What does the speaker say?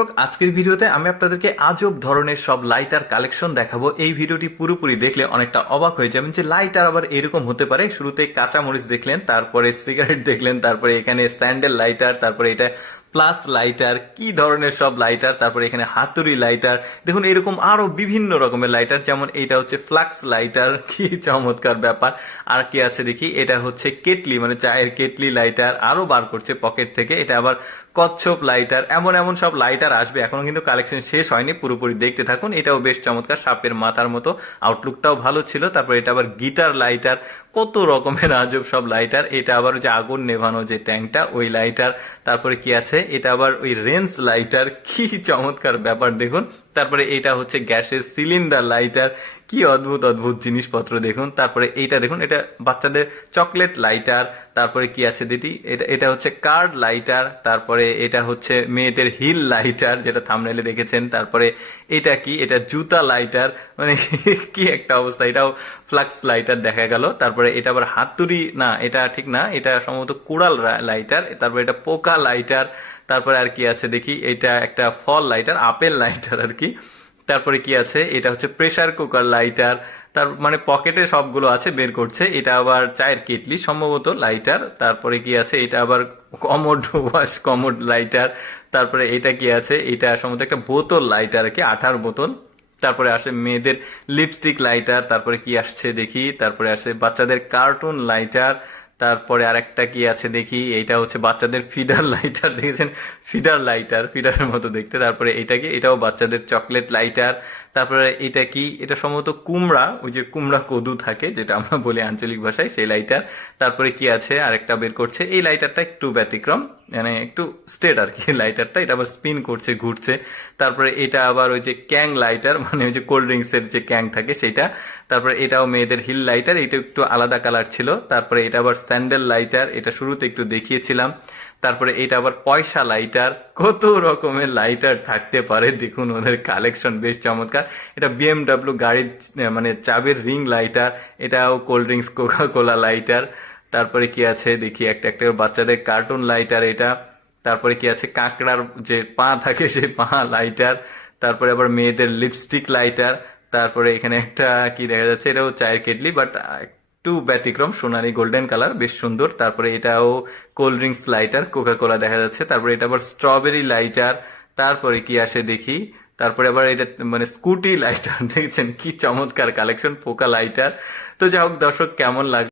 দর্শক, আজকের ভিডিওতে আমি আপনাদেরকে আজব ধরনের সব লাইটার কালেকশন দেখাবো। এই ভিডিওটি পুরোপুরি দেখলে অনেকটা অবাক হয়ে যাবেন যে লাইটার আবার এরকম হতে পারে। শুরুতে কাঁচামরিচ দেখলেন, তারপরে সিগারেট দেখলেন, তারপরে এখানে স্যান্ডেল লাইটার, তারপরে এটা প্লাস লাইটার, কি ধরনের সব লাইটার, তারপরে এখানে হাতুড়ি লাইটার, দেখুন এরকম আরো বিভিন্ন রকমের লাইটার। যেমন এটা হচ্ছে ফ্লাক্স লাইটার, কি চমৎকার ব্যাপার। আর কি আছে দেখি, এটা হচ্ছে কেটলি, মানে চায়ের কেটলি লাইটার, আরো বার করছে পকেট থেকে। এটা আবার কচ্ছপ লাইটার, এমন এমন সব লাইটার আসবে। এখনো কিন্তু কালেকশন শেষ হয়নি, পুরোপুরি দেখতে থাকুন। এটাও বেশ চমৎকার, সাপের মাথার মতো, আউটলুকটাও ভালো ছিল। তারপর এটা আবার গিটার লাইটার, কত রকমের আজব সব লাইটার। এটা আবার যে আগুন নেভানো যে ট্যাঙ্কটা, ওই লাইটার। তারপরে কি আছে, এটা আবার ওই রেন্স লাইটার, কি চমৎকার ব্যাপার দেখুন। তারপরে এটা হচ্ছে গ্যাসের সিলিন্ডার লাইটার, কি অদ্ভুত অদ্ভুত জিনিসপত্র দেখুন। তারপরে এইটা দেখুন, এটা বাচ্চাদের চকলেট লাইটার। তারপরে কি আছে দিদি, এটা এটা হচ্ছে কার্ড লাইটার। তারপরে এটা হচ্ছে মেয়েদের হিল লাইটার, যেটা থাম্বনেইলে দেখেছেন। তারপরে এটা কি, এটা জুতা লাইটার, মানে কি একটা অবস্থা। এটাও ফ্লাক্স লাইটার দেখা গেল। তারপরে এটা আবার হাতুড়ি, না এটা ঠিক না, এটা সম্ভবত কুড়াল লাইটার। তারপরে এটা পোকা লাইটার। তারপরে আর কি আছে দেখি, এটা একটা ফল লাইটার, আপেল লাইটার আর কি। তারপরে কি আছে, এটা হচ্ছে প্রেসার কুকার লাইটার। তার মানে পকেটে সবগুলো আছে, বের করছে। এটা আবার চায়ের কেটলি সম্ভবত লাইটার। তারপরে কি আছে, এটা আবার কমোড ওয়াশ কমোড লাইটার। তারপরে এটা কি আছে, এটা সম্ভবত একটা বোতল লাইটার আর কি, আঠার বোতল। তারপরে আসে মেয়েদের লিপস্টিক লাইটার। তারপরে কি আসছে দেখি, তারপরে আসে বাচ্চাদের কার্টুন লাইটার। তারপরে আরেকটা কি আছে দেখি, এইটা হচ্ছে বাচ্চাদের ফিডার লাইটার, দেখেছেন ফিডার লাইটার, ফিডারের মতো দেখতে। তারপরে এটা কি, এটাও বাচ্চাদের চকলেট লাইটার। তারপরে এটা কি, এটা সম্ভবত কুমড়া, ওই যে কুমড়া কদু থাকে যেটা আমরা বলি আঞ্চলিক ভাষায়, সেই লাইটার। তারপরে কি আছে, আরেকটা বের করছে। এই লাইটারটা একটু ব্যতিক্রম, মানে একটু স্ট্রেট আর কি লাইটারটা। এটা আবার স্পিন করছে, ঘুরছে। তারপরে এটা আবার ওই যে ক্যাং লাইটার, মানে ওই যে কোল্ড ড্রিঙ্কস এর যে ক্যাং থাকে সেটা। তারপরে এটাও মেয়েদের হিল লাইটার, এটা একটু আলাদা কালার ছিল। তারপরে এটা আবার স্যান্ডেল লাইটার, এটা শুরুতে একটু দেখিয়েছিলাম। তারপরে এটা আবার পয়সা লাইটার, কত রকমের লাইটার থাকতে পারে দেখুন, ওদের কালেকশন বেশ চমৎকার। এটা বিএমডাব্লিউ গাড়ির মানে চাবির রিং লাইটার। এটাও cold drinks Coca Cola lighter. তারপরে কি আছে দেখি, একটা একটা বাচ্চাদের কার্টুন লাইটার এটা। তারপরে কি আছে, কাঁকড়ার যে পা থাকে সেই পা লাইটার। তারপরে আবার মেয়েদের লিপস্টিক লাইটার। তারপরে এখানে একটা কি দেখা যাচ্ছে, এটাও চায়ের কেটলি, বাট একটু ব্যতিক্রম, সোনালী গোল্ডেন কালার, বেশ সুন্দর। তারপরে এটাও cold drinks lighter, Coca Cola দেখা যাচ্ছে। তারপরে এটা আবার স্ট্রবেরি লাইটার। তারপরে কি আসে দেখি, তারপরে আবার এটা মানে স্কুটি লাইটার, দেখছেন কি চমৎকার কালেকশন, পোকা লাইটার। তো যাই হোক দর্শক, কেমন লাগলো